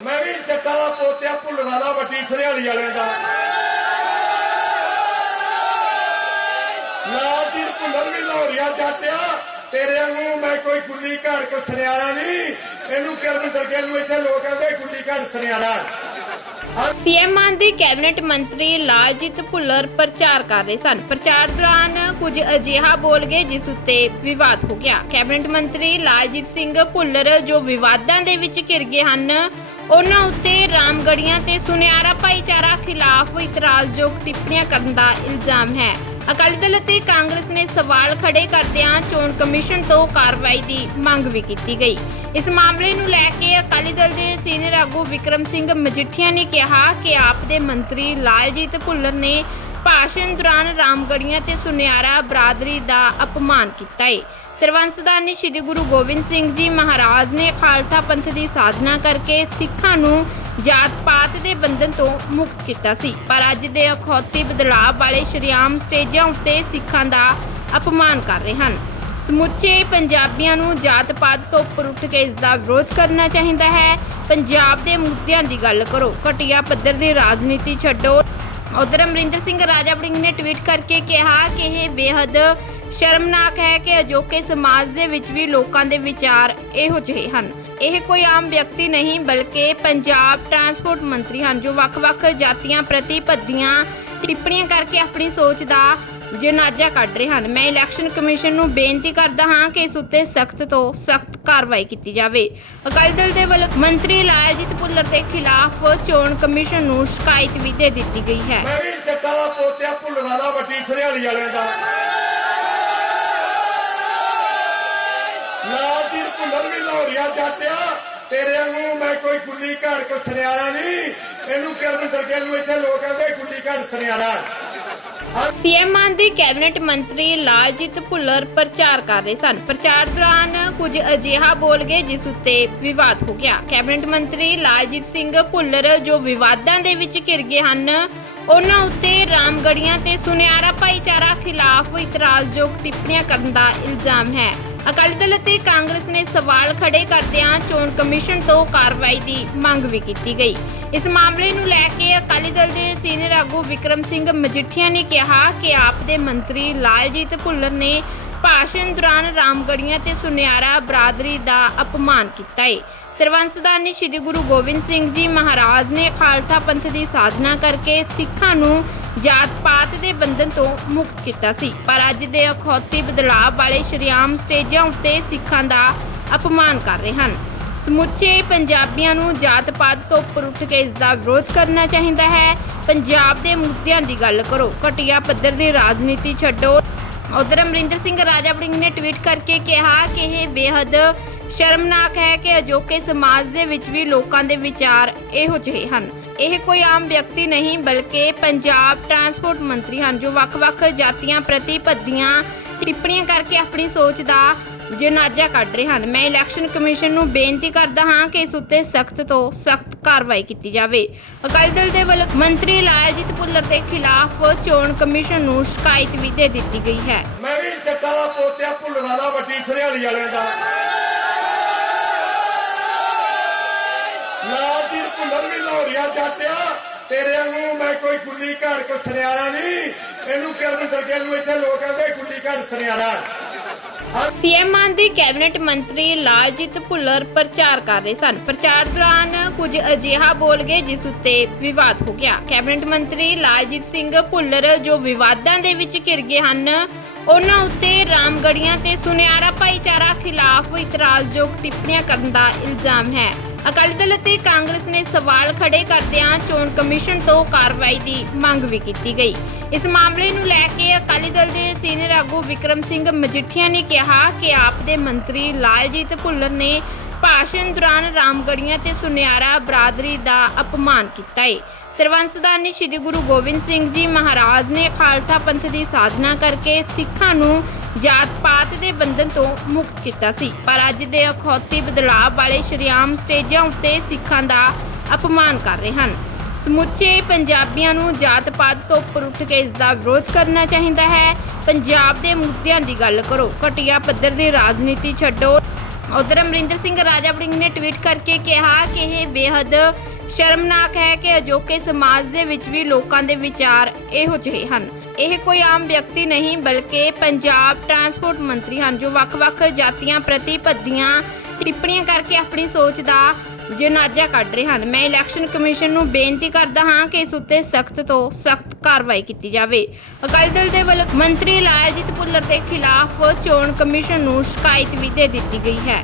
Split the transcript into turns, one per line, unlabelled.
ਮੈਂ ਵੀ ਜੱਟਾਂ ਦਾ ਪੋਤਿਆ ਭੁੱਲਣਾ ਦਾ ਵੱਡੀ ਸਰਿਆਲੀ ਵਾਲਿਆਂ ਦਾ। ਨਾ ਭੁੱਲਣ ਵੀ ਲਾਹੌਰੀਆ ਜਾਟਿਆ ਤੇਰੇ ਵਾਂਗੂ ਮੈਂ ਕੋਈ ਗੁੱਲੀ ਘਾੜ ਕੋ ਸੁਨਿਆਰਾ ਨਹੀਂ। ਇਹਨੂੰ ਕਰਨ ਦਰਗੇ ਨੂੰ ਇੱਥੇ ਲੋਕ ਕਹਿੰਦੇ ਗੁੱਲੀ ਘਾੜ ਸੁਨਿਆਰਾ।
ਸੀਐਮ ਮਾਨ ਦੇ ਕੈਬਨਿਟ ਮੰਤਰੀ ਲਾਲਜੀਤ ਭੁੱਲਰ ਪ੍ਰਚਾਰ ਕਰ ਰਹੇ ਸਨ। ਪ੍ਰਚਾਰ ਦੌਰਾਨ ਕੁਝ ਅਜਿਹਾ ਬੋਲ ਗਏ, ਜਿਸ ਉੱਤੇ ਵਿਵਾਦ ਹੋ ਗਿਆ। ਕੈਬਨਿਟ ਮੰਤਰੀ ਲਾਲਜੀਤ ਸਿੰਘ ਭੁੱਲਰ ਜੋ ਵਿਵਾਦਾਂ ਦੇ ਵਿੱਚ ਘਿਰ ਗਏ ਹਨ ਉਹਨਾਂ ਉੱਤੇ ਰਾਮਗੜੀਆਂ ਤੇ ਸੁਨਿਆਰਾ ਭਾਈਚਾਰਾ ਖਿਲਾਫ ਇਤਰਾਜ਼ਯੋਗ ਟਿੱਪਣੀਆਂ ਕਰਨ ਦਾ ਇਲਜ਼ਾਮ ਹੈ। ਅਕਾਲੀ ਦਲ ਅਤੇ ਕਾਂਗਰਸ ਨੇ ਸਵਾਲ ਖੜੇ ਕਰਦਿਆਂ ਚੋਣ ਕਮਿਸ਼ਨ ਤੋਂ ਕਾਰਵਾਈ ਦੀ ਮੰਗ ਵੀ ਕੀਤੀ ਗਈ। ਇਸ ਮਾਮਲੇ ਨੂੰ ਲੈ ਕੇ ਅਕਾਲੀ ਦਲ ਦੇ ਸੀਨੀਅਰ ਆਗੂ ਵਿਕਰਮ ਸਿੰਘ ਮਜੀਠੀਆ ਨੇ ਕਿਹਾ ਕਿ ਆਪ ਦੇ ਮੰਤਰੀ ਲਾਲਜੀਤ ਭੁੱਲਰ ਨੇ ਭਾਸ਼ਣ ਦੌਰਾਨ ਰਾਮਗੜੀਆਂ ਤੇ ਸੁਨਿਆਰਾ ਬਰਾਦਰੀ ਦਾ ਅਪਮਾਨ ਕੀਤਾ ਹੈ ਸਰਵੰਸਦਾਨੀ ਸ੍ਰੀ ਗੁਰੂ ਗੋਬਿੰਦ ਸਿੰਘ ਜੀ ਮਹਾਰਾਜ ਨੇ ਖਾਲਸਾ ਪੰਥ ਦੀ ਸਾਜਨਾ ਕਰਕੇ ਸਿੱਖਾਂ ਨੂੰ ਜਾਤ ਪਾਤ ਦੇ ਬੰਧਨ ਤੋਂ ਮੁਕਤ ਕੀਤਾ ਸੀ। ਪਰ ਅੱਜ ਦੇ ਅਖੌਤੀ ਬਦਲਾਅ ਵਾਲੇ ਸ਼੍ਰੀਆਮ ਸਟੇਜਾਂ ਉੱਤੇ ਸਿੱਖਾਂ ਦਾ ਅਪਮਾਨ ਕਰ ਰਹੇ ਹਨ। ਸਮੁੱਚੇ ਪੰਜਾਬੀਆਂ ਨੂੰ ਜਾਤ ਪਾਤ ਤੋਂ ਉੱਪਰ ਉੱਠ ਕੇ ਇਸ ਦਾ ਵਿਰੋਧ ਕਰਨਾ ਚਾਹੀਦਾ ਹੈ। ਪੰਜਾਬ ਦੇ ਮੁੱਦਿਆਂ ਦੀ ਗੱਲ ਕਰੋ। ਘਟੀਆ ਪੱਧਰ ਦੀ ਰਾਜਨੀਤੀ ਛੱਡੋ। ਉਧਰ ਅਮਰਿੰਦਰ ਸਿੰਘ ਰਾਜਾ ਬੜਿੰਗ ਨੇ ਟਵੀਟ ਕਰਕੇ ਕਿਹਾ ਕਿ ਇਹ ਬੇहद ਸ਼ਰਮਨਾਕ ਹੈ ਕਿ ਅਜੋਕੇ ਸਮਾਜ ਦੇ ਵਿੱਚ ਵੀ ਲੋਕਾਂ ਦੇ ਵਿਚਾਰ ਇਹੋ ਜਿਹੇ ਹਨ। ਇਹ ਕੋਈ ਆਮ ਵਿਅਕਤੀ ਨਹੀਂ, ਬਲਕਿ ਪੰਜਾਬ ਟਰਾਂਸਪੋਰਟ ਮੰਤਰੀ ਹਨ, ਜੋ ਵੱਖ-ਵੱਖ ਜਾਤੀਆਂ ਪ੍ਰਤੀ ਭੱਦੀਆਂ ਟਿੱਪਣੀਆਂ ਕਰਕੇ ਆਪਣੀ ਸੋਚ ਦਾ ਜਨਾਜ਼ਾ ਕੱਢ ਰਹੇ ਹਨ। ਮੈਂ ਇਲੈਕਸ਼ਨ ਕਮਿਸ਼ਨ ਨੂੰ ਬੇਨਤੀ ਕਰਦਾ ਹਾਂ ਕਿ ਇਸ ਉੱਤੇ ਸਖਤ ਤੋਂ ਸਖਤ ਕਾਰਵਾਈ ਕੀਤੀ ਜਾਵੇ। ਅਕਾਲੀ ਦਲ ਦੇ ਵੱਲੋਂ ਮੰਤਰੀ ਲਾਲਜੀਤ ਭੁੱਲਰ ਦੇ ਖਿਲਾਫ ਚੋਣ ਕਮਿਸ਼ਨ ਨੂੰ ਸ਼ਿਕਾਇਤ ਵੀ ਦੇ ਦਿੱਤੀ ਗਈ ਹੈ।
ਮੈਂ ਵੀ ਪੋਤਿਆ ਭੁੱਲਣਾ ਦਾ ਵੱਡੀ ਸਰਿਆਲੀ ਵਾਲਿਆਂ ਦਾ ਨਾ ਜੀ ਭੁੱਲਣ ਜਾਟਿਆ ਤੇਰੇ ਵਾਂਗੂ ਮੈਂ ਕੋਈ ਗੁੱਲੀ ਘਾੜ ਕੋ ਸੁਨਿਆਰਾ ਨਹੀਂ। ਇਹਨੂੰ ਕਰਨ ਦਰਗੇ ਨੂੰ ਇੱਥੇ ਲੋਕ ਕਹਿੰਦੇ ਗੁੱਲੀ ਘਾੜ ਸੁਨਿਆਰਾ।
ਸੀਐਮ ਮਾਨ ਦੇ ਕੈਬਨਿਟ ਮੰਤਰੀ ਲਾਲਜੀਤ ਭੁੱਲਰ ਪ੍ਰਚਾਰ ਕਰ ਰਹੇ ਸਨ। ਪ੍ਰਚਾਰ ਦੌਰਾਨ ਕੁਝ ਅਜਿਹਾ ਬੋਲ ਗਏ, ਜਿਸ ਉੱਤੇ ਵਿਵਾਦ ਹੋ ਗਿਆ। ਕੈਬਨਿਟ ਮੰਤਰੀ ਲਾਲਜੀਤ ਸਿੰਘ ਭੁੱਲਰ ਜੋ ਵਿਵਾਦਾਂ ਦੇ ਵਿੱਚ ਘਿਰ ਗਏ ਹਨ, ਉਹਨਾਂ ਉੱਤੇ ਰਾਮਗੜੀਆਂ ਤੇ ਸੁਨਿਆਰਾ ਭਾਈਚਾਰਾ ਖਿਲਾਫ ਇਤਰਾਜ਼ਯੋਗ ਟਿੱਪਣੀਆਂ ਕਰਨ ਦਾ ਇਲਜ਼ਾਮ ਹੈ। ਅਕਾਲੀ ਦਲ ਅਤੇ ਕਾਂਗਰਸ ਨੇ ਸਵਾਲ ਖੜੇ ਕਰਦਿਆਂ ਚੋਣ ਕਮਿਸ਼ਨ ਤੋਂ ਕਾਰਵਾਈ ਦੀ ਮੰਗ ਵੀ ਕੀਤੀ ਗਈ। ਇਸ ਮਾਮਲੇ ਨੂੰ ਲੈ ਕੇ ਅਕਾਲੀ ਦਲ ਦੇ ਸੀਨੀਅਰ ਆਗੂ ਵਿਕਰਮ ਸਿੰਘ ਮਜੀਠੀਆ ਨੇ ਕਿਹਾ ਕਿ ਆਪ ਦੇ ਮੰਤਰੀ ਲਾਲਜੀਤ ਭੁੱਲਰ ਨੇ ਭਾਸ਼ਣ ਦੌਰਾਨ ਰਾਮਗੜੀਆਂ ਤੇ ਸੁਨਿਆਰਾ ਬਰਾਦਰੀ ਦਾ ਅਪਮਾਨ ਕੀਤਾ ਹੈ ਸਰਵੰਸਦਾਨੀ ਸ੍ਰੀ ਗੁਰੂ ਗੋਬਿੰਦ ਸਿੰਘ ਜੀ ਮਹਾਰਾਜ ਨੇ ਖਾਲਸਾ ਪੰਥ ਦੀ ਸਾਜਨਾ ਕਰਕੇ ਸਿੱਖਾਂ ਨੂੰ ਜਾਤ ਪਾਤ ਦੇ ਬੰਧਨ ਤੋਂ ਮੁਕਤ ਕੀਤਾ ਸੀ। ਪਰ ਅੱਜ ਦੇ ਅਖੌਤੀ ਬਦਲਾਅ ਵਾਲੇ ਸ਼੍ਰੀਆਮ ਸਟੇਜਾਂ ਉੱਤੇ ਸਿੱਖਾਂ ਦਾ ਅਪਮਾਨ ਕਰ ਰਹੇ ਹਨ। ਸਮੁੱਚੇ ਪੰਜਾਬੀਆਂ ਨੂੰ ਜਾਤ ਪਾਤ ਤੋਂ ਉੱਪਰ ਉੱਠ ਕੇ ਇਸ ਦਾ ਵਿਰੋਧ ਕਰਨਾ ਚਾਹੀਦਾ ਹੈ। ਪੰਜਾਬ ਦੇ ਮੁੱਦਿਆਂ ਦੀ ਗੱਲ ਕਰੋ। ਘਟੀਆ ਪੱਧਰ ਦੀ ਰਾਜਨੀਤੀ ਛੱਡੋ। ਉਧਰ ਅਮਰਿੰਦਰ ਸਿੰਘ ਰਾਜਾ ਵੜਿੰਗ ਨੇ ਟਵੀਟ ਕਰਕੇ ਕਿਹਾ ਕਿ ਇਹ ਬੇहद ਸ਼ਰਮਨਾਕ ਹੈ ਕਿ ਅਜੋਕੇ ਸਮਾਜ ਦੇ ਵਿੱਚ ਵੀ ਲੋਕਾਂ ਦੇ ਵਿਚਾਰ ਇਹੋ ਜਿਹੇ ਹਨ। ਇਹ ਕੋਈ ਆਮ ਵਿਅਕਤੀ ਨਹੀਂ, ਬਲਕਿ ਪੰਜਾਬ ਟਰਾਂਸਪੋਰਟ ਮੰਤਰੀ ਹਨ, ਜੋ ਵੱਖ-ਵੱਖ ਜਾਤੀਆਂ ਪ੍ਰਤੀ ਭੱਦੀਆਂ ਟਿੱਪਣੀਆਂ ਕਰਕੇ ਆਪਣੀ ਸੋਚ ਦਾ ਜਨਾਜ਼ਾ ਕੱਢ ਰਹੇ ਹਨ। ਮੈਂ ਇਲੈਕਸ਼ਨ ਕਮਿਸ਼ਨ ਨੂੰ ਬੇਨਤੀ ਕਰਦਾ ਹਾਂ ਕਿ ਇਸ ਉੱਤੇ ਸਖਤ ਤੋਂ ਸਖਤ ਕਾਰਵਾਈ ਕੀਤੀ ਜਾਵੇ। ਅਕਾਲੀ ਦਲ ਦੇ ਵੱਲੋਂ ਮੰਤਰੀ ਲਾਲਜੀਤ ਭੁੱਲਰ ਦੇ ਖਿਲਾਫ ਚੋਣ ਕਮਿਸ਼ਨ ਨੂੰ ਸ਼ਿਕਾਇਤ ਵੀ ਦੇ ਦਿੱਤੀ ਗਈ ਹੈ।
ਮੈਂ ਵੀ ਜੱਟਾਂ ਦਾ ਪੋਤਿਆ ਭੁੱਲਣਾ ਦਾ ਵੱਡੀ ਸਰਿਆਲੀ ਵਾਲਿਆਂ ਦਾ। ਨਾ ਵੀ ਲਾਹੌਰੀਆ ਜਾਟਿਆ ਤੇਰੇ ਵਾਂਗੂ ਮੈਂ ਕੋਈ ਗੁੱਲੀ ਘਾੜ ਕੋ ਸੁਨਿਆਰਾ ਨਹੀਂ। ਇਹਨੂੰ ਕਰਨ ਦਰਗੇ ਨੂੰ ਇੱਥੇ ਲੋਕ ਕਹਿੰਦੇ ਗੁੱਲੀ ਘਾੜ ਸੁਨਿਆਰਾ।
ਸੀਐਮ ਮਾਨ ਦੇ ਕੈਬਨਿਟ ਮੰਤਰੀ ਲਾਲਜੀਤ ਭੁੱਲਰ ਪ੍ਰਚਾਰ ਕਰ ਰਹੇ ਸਨ। ਪ੍ਰਚਾਰ ਦੌਰਾਨ ਕੁਝ ਅਜਿਹਾ ਬੋਲ ਗਏ, ਜਿਸ ਉੱਤੇ ਵਿਵਾਦ ਹੋ ਗਿਆ। ਕੈਬਨਿਟ ਮੰਤਰੀ ਲਾਲਜੀਤ ਸਿੰਘ ਭੁੱਲਰ ਜੋ ਵਿਵਾਦਾਂ ਦੇ ਵਿੱਚ ਘਿਰ ਗਏ ਹਨ, ਉਹਨਾਂ ਉੱਤੇ ਰਾਮਗੜੀਆਂ ਤੇ ਸੁਨਿਆਰਾ ਭਾਈਚਾਰਾ ਖਿਲਾਫ ਇਤਰਾਜ਼ਯੋਗ ਟਿੱਪਣੀਆਂ ਕਰਨ ਦਾ ਇਲਜ਼ਾਮ ਹੈ। ਅਕਾਲੀ ਦਲ ਅਤੇ ਕਾਂਗਰਸ ਨੇ ਸਵਾਲ ਖੜੇ ਕਰਦਿਆਂ ਚੋਣ ਕਮਿਸ਼ਨ ਤੋਂ ਕਾਰਵਾਈ ਦੀ ਮੰਗ ਵੀ ਕੀਤੀ ਗਈ। ਇਸ ਮਾਮਲੇ ਨੂੰ ਲੈ ਕੇ ਅਕਾਲੀ ਦਲ ਦੇ ਸੀਨੀਅਰ ਆਗੂ ਵਿਕਰਮ ਸਿੰਘ ਮਜੀਠੀਆ ਨੇ ਕਿਹਾ ਕਿ ਆਪ ਦੇ ਮੰਤਰੀ ਲਾਲਜੀਤ ਭੁੱਲਰ ਨੇ ਭਾਸ਼ਣ ਦੌਰਾਨ ਰਾਮਗੜੀਆਂ ਤੇ ਸੁਨਿਆਰਾ ਬਰਾਦਰੀ ਦਾ ਅਪਮਾਨ ਕੀਤਾ ਹੈ ਸਰਵੰਸਦਾਨੀ ਸ੍ਰੀ ਗੁਰੂ ਗੋਬਿੰਦ ਸਿੰਘ ਜੀ ਮਹਾਰਾਜ ਨੇ ਖਾਲਸਾ ਪੰਥ ਦੀ ਸਾਜਨਾ ਕਰਕੇ ਸਿੱਖਾਂ ਨੂੰ ਜਾਤ ਪਾਤ ਦੇ ਬੰਧਨ ਤੋਂ ਮੁਕਤ ਕੀਤਾ ਸੀ। ਪਰ ਅੱਜ ਦੇ ਅਖੌਤੀ ਬਦਲਾਅ ਵਾਲੇ ਸ਼੍ਰੀਆਮ ਸਟੇਜਾਂ ਉੱਤੇ ਸਿੱਖਾਂ ਦਾ ਅਪਮਾਨ ਕਰ ਰਹੇ ਹਨ। ਸਮੁੱਚੇ ਪੰਜਾਬੀਆਂ ਨੂੰ ਜਾਤ ਪਾਤ ਤੋਂ ਉੱਪਰ ਉੱਠ ਕੇ ਇਸ ਦਾ ਵਿਰੋਧ ਕਰਨਾ ਚਾਹੀਦਾ ਹੈ। ਪੰਜਾਬ ਦੇ ਮੁੱਦਿਆਂ ਦੀ ਗੱਲ ਕਰੋ। ਘਟੀਆ ਪੱਧਰ ਦੀ ਰਾਜਨੀਤੀ ਛੱਡੋ। ਉਧਰ ਅਮਰਿੰਦਰ ਸਿੰਘ ਰਾਜਾ ਵੜਿੰਗ ਨੇ ਟਵੀਟ ਕਰਕੇ ਕਿਹਾ ਕਿ ਇਹ ਬੇहद ਸ਼ਰਮਨਾਕ ਹੈ ਕਿ ਅਜੋਕੇ ਸਮਾਜ ਦੇ ਵਿੱਚ ਵੀ ਲੋਕਾਂ ਦੇ ਵਿਚਾਰ ਇਹੋ ਜਿਹੇ ਹਨ। ਇਹ ਕੋਈ ਆਮ ਵਿਅਕਤੀ ਨਹੀਂ, ਬਲਕਿ ਪੰਜਾਬ ਟਰਾਂਸਪੋਰਟ ਮੰਤਰੀ ਹਨ, ਜੋ ਵੱਖ-ਵੱਖ ਜਾਤੀਆਂ ਪ੍ਰਤੀ ਭੱਦੀਆਂ ਟਿੱਪਣੀਆਂ ਕਰਕੇ ਆਪਣੀ ਸੋਚ ਦਾ ਜਨਾਜ਼ਾ ਕੱਢ ਰਹੇ ਹਨ। ਮੈਂ ਇਲੈਕਸ਼ਨ ਕਮਿਸ਼ਨ ਨੂੰ ਬੇਨਤੀ ਕਰਦਾ ਹਾਂ ਕਿ ਇਸ ਉੱਤੇ ਸਖਤ ਤੋਂ ਸਖਤ ਕਾਰਵਾਈ ਕੀਤੀ ਜਾਵੇ। ਅਕਾਲੀ ਦਲ ਦੇ ਵੱਲੋਂ ਮੰਤਰੀ ਲਾਲਜੀਤ ਭੁੱਲਰ ਦੇ ਖਿਲਾਫ ਚੋਣ ਕਮਿਸ਼ਨ ਨੂੰ ਸ਼ਿਕਾਇਤ ਵੀ ਦੇ ਦਿੱਤੀ ਗਈ ਹੈ।